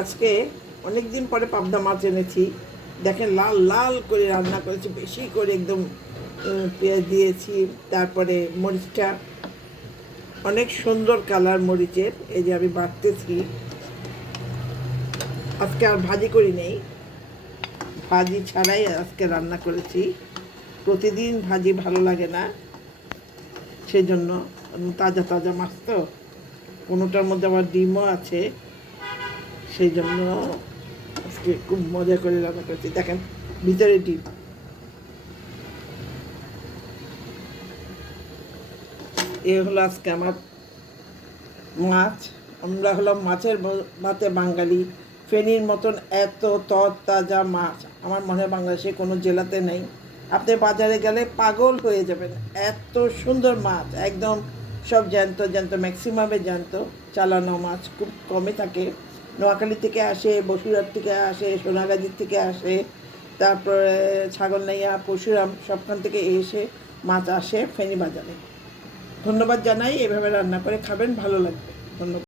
আজকে অনেক দিন পরে পাবদা মাছ এনেছি। দেখেন লাল লাল করে রান্না করেছি, বেশি করে একদম পেঁয়াজ দিয়েছি। তারপরে মরিচটা অনেক সুন্দর কালার মরিচের, এই যে আমি বাটতেছি। আজকে আর ভাজি করি নেই, ভাজি ছাড়াই আজকে রান্না করেছি। প্রতিদিন ভাজি ভালো লাগে না, সেই জন্য তাজা তাজা মাছ তো, কোনোটার মধ্যে আবার ডিমও আছে, সেই জন্য আজকে খুব মজা করে রান্না করেছি। দেখেন ভিতরে ডিম। এ হলো আজকে আমার মাছ। আমরা হলাম মাছের ভাতে বাঙালি। ফেনীর মতন এত তরতাজা মাছ আমার মনে হয় বাংলাদেশে কোনো জেলাতে নেই। আপনি বাজারে গেলে পাগল হয়ে যাবেন, এত সুন্দর মাছ, একদম সব জ্যান্ত জ্যান্ত, ম্যাক্সিমামে জ্যান্ত। চালানো মাছ খুব কমে থাকে। নোয়াখালী থেকে আসে, বসিরহাট থেকে আসে, সোনাগাজীর থেকে আসে, তারপরে ছাগলনাইয়া, পরশুরাম, সবখান থেকে এসে মাছ আসে ফেনী বাজারে। ধন্যবাদ জানাই, এভাবে রান্না করে খাবেন, ভালো লাগবে। ধন্যবাদ।